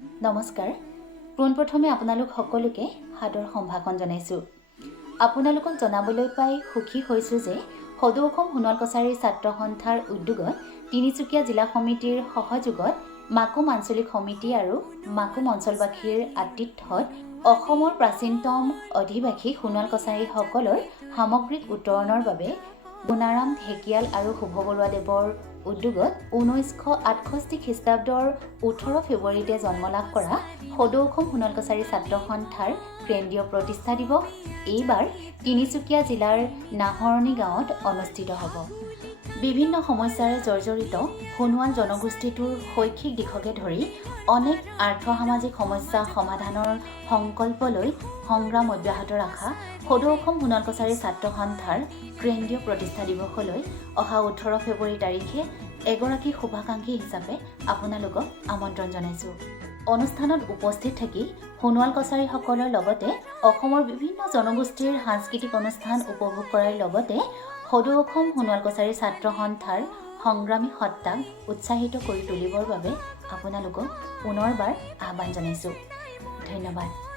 নমস্কাৰ। পোনপ্ৰথমে আপোনালোক সকলোকে সাদৰ সম্ভাষণ জনাইছোঁ। আপোনালোকক জনাবলৈ পাই সুখী হৈছোঁ যে সদৌ অসম সোণোৱাল কছাৰী ছাত্ৰ সন্থাৰ উদ্যোগত তিনিচুকীয়া জিলা সমিতিৰ সহযোগত মাকুম আঞ্চলিক সমিতি আৰু মাকুম অঞ্চলবাসীৰ আতিথ্যত অসমৰ প্ৰাচীনতম অধিবাসী সোণোৱাল কছাৰীসকলৰ সামগ্ৰিক উত্তৰণৰ বাবে গুণাৰাম ঢেকিয়াল আৰু শুভ বৰুৱাদেৱৰ উদ্যোগত 1968 খ্ৰীষ্টাব্দৰ 18 ফেব্ৰুৱাৰীতে জন্মলাভ কৰা সদৌ অসম সোণোৱাল কছাৰী ছাত্ৰ সন্থাৰ কেন্দ্ৰীয় প্ৰতিষ্ঠা দিৱস এইবাৰ তিনিচুকীয়া জিলাৰ নাহৰণি গাঁৱত অনুষ্ঠিত হ'ব। বিভিন্ন সমস্যাৰে জৰ্জৰিত সোণোৱাল জনগোষ্ঠীটোৰ শৈক্ষিক দিশকে ধৰি অনেক আৰ্থ-সামাজিক সমস্যা সমাধানৰ সংকল্প লৈ সংগ্ৰাম অব্যাহত ৰখা সদৌ অসম সোণোৱাল কছাৰী ছাত্ৰ সন্থাৰ কেন্দ্ৰীয় প্ৰতিষ্ঠা দিৱসলৈ অহা 18 ফেব্ৰুৱাৰী তাৰিখে এগৰাকী শুভাকাংক্ষী হিচাপে আপোনালোকক আমন্ত্ৰণ জনাইছোঁ। অনুষ্ঠানত উপস্থিত থাকি সোণোৱাল কছাৰীসকলৰ লগতে অসমৰ বিভিন্ন জনগোষ্ঠীৰ সাংস্কৃতিক অনুষ্ঠান উপভোগ কৰাৰ লগতে সদৌ অসম সোণোৱাল কছাৰী ছাত্ৰ সন্থাৰ সংগ্ৰামী সত্তাক উৎসাহিত কৰি তুলিবৰ বাবে আপোনালোকক পুনৰবাৰ আহ্বান জনাইছোঁ। ধন্যবাদ।